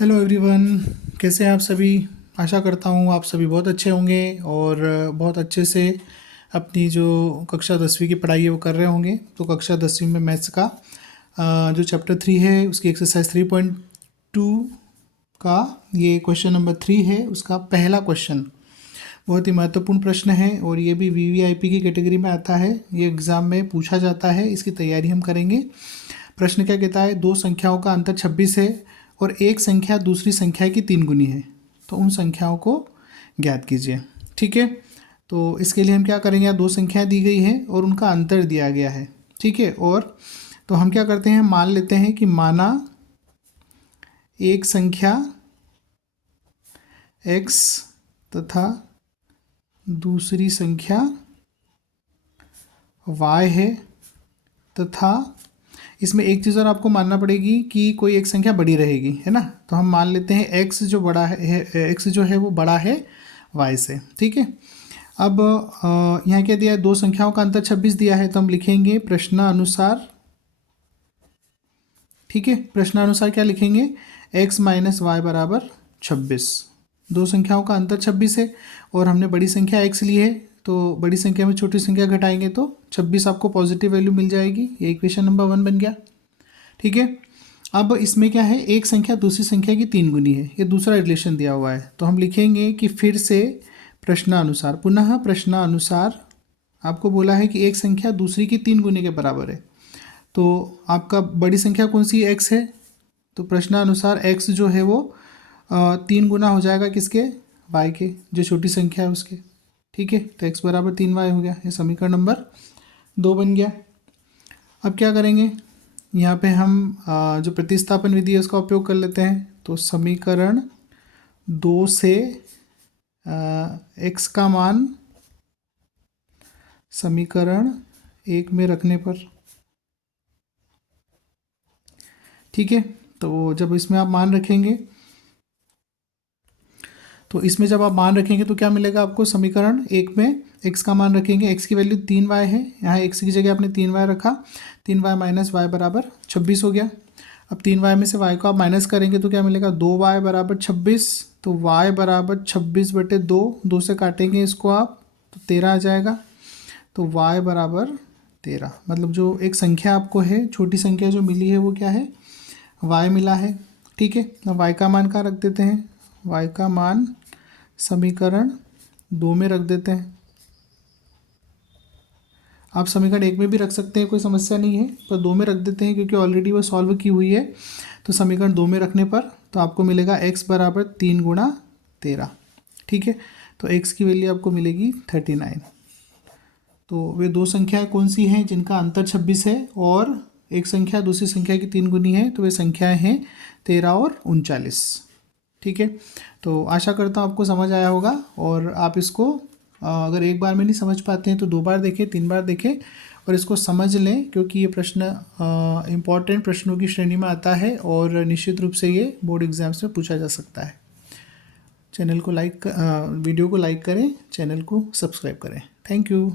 Hello everyone, कैसे हैं आप सभी। आशा करता हूँ आप सभी बहुत अच्छे होंगे और बहुत अच्छे से अपनी जो कक्षा 10वीं की पढ़ाई है वो कर रहे होंगे। तो कक्षा 10वीं में मैथ्स का जो चैप्टर 3 है उसकी एक्सरसाइज 3.2 का ये क्वेश्चन नंबर 3 है। उसका पहला क्वेश्चन बहुत ही महत्वपूर्ण प्रश्न है और ये भी वीवीआईपी की कैटेगरी में आता है। ये एग्ज़ाम में पूछा जाता है, इसकी तैयारी हम करेंगे। प्रश्न क्या कहता है, दो संख्याओं का अंतर 26 है और एक संख्या दूसरी संख्या की 3 गुनी है, तो उन संख्याओं को ज्ञात कीजिए। ठीक है, तो इसके लिए हम क्या करेंगे, यहाँ दो संख्याएं दी गई हैं और उनका अंतर दिया गया है। ठीक है, और तो हम क्या करते हैं, मान लेते हैं कि माना एक संख्या x तथा दूसरी संख्या y है तथा इसमें एक चीज़ और आपको मानना पड़ेगी कि कोई एक संख्या बड़ी रहेगी, है ना। तो हम मान लेते हैं x जो बड़ा है, x जो है वो बड़ा है y से। ठीक है, अब यहाँ क्या दिया है, दो संख्याओं का अंतर 26 दिया है, तो हम लिखेंगे प्रश्नानुसार। ठीक है, प्रश्नानुसार क्या लिखेंगे, x माइनस वाई बराबर 26। दो संख्याओं का अंतर 26 है और हमने बड़ी संख्या x ली है, तो बड़ी संख्या में छोटी संख्या घटाएंगे तो 26 आपको पॉजिटिव वैल्यू मिल जाएगी। ये इक्वेशन नंबर 1 बन गया। ठीक है, अब इसमें क्या है, एक संख्या दूसरी संख्या की 3 गुनी है, ये दूसरा रिलेशन दिया हुआ है। तो हम लिखेंगे कि फिर से प्रश्नानुसार, पुनः प्रश्नानुसार आपको बोला है कि एक संख्या दूसरी की 3 गुनी के बराबर है। तो आपका बड़ी संख्या कौन सी x है, तो प्रश्नानुसार x जो है वो 3 गुना हो जाएगा किसके, y के, जो छोटी संख्या है उसके। ठीक है, तो x बराबर 3y हो गया, ये समीकरण नंबर 2 बन गया। अब क्या करेंगे, यहाँ पे हम जो प्रतिस्थापन विधि है उसका उपयोग कर लेते हैं। तो समीकरण 2 से x का मान समीकरण 1 में रखने पर, ठीक है, तो जब इसमें आप मान रखेंगे, तो इसमें जब आप मान रखेंगे तो क्या मिलेगा आपको, समीकरण 1 में x का मान रखेंगे, x की वैल्यू 3y है, यहाँ x की जगह आपने 3y रखा, 3y माइनस वाई बराबर 26 हो गया। अब 3y में से y को आप माइनस करेंगे तो क्या मिलेगा, 2y बराबर 26। तो y बराबर 26/2, 2 से काटेंगे इसको आप तो 13 आ जाएगा। तो y बराबर 13, मतलब जो एक संख्या आपको है, छोटी संख्या जो मिली है वो क्या है, y मिला है। ठीक है, अब y का मान कहाँ रख देते हैं, y का मान समीकरण 2 में रख देते हैं। आप समीकरण 1 में भी रख सकते हैं, कोई समस्या नहीं है, पर 2 में रख देते हैं क्योंकि ऑलरेडी वो सॉल्व की हुई है। तो समीकरण 2 में रखने पर तो आपको मिलेगा x बराबर 3 गुणा 13। ठीक है, तो x की वैल्यू आपको मिलेगी 39। तो वे दो संख्याएं कौन सी हैं जिनका अंतर 26 है और एक संख्या दूसरी संख्या की 3 गुनी है, तो वे संख्याएं हैं 13 और 39। ठीक है, तो आशा करता हूँ आपको समझ आया होगा और आप इसको अगर एक बार में नहीं समझ पाते हैं तो 2 बार देखें, 3 बार देखें और इसको समझ लें, क्योंकि ये प्रश्न इम्पॉर्टेंट प्रश्नों की श्रेणी में आता है और निश्चित रूप से ये बोर्ड एग्जाम्स में पूछा जा सकता है। चैनल को वीडियो को लाइक करें, चैनल को सब्सक्राइब करें। Thank you.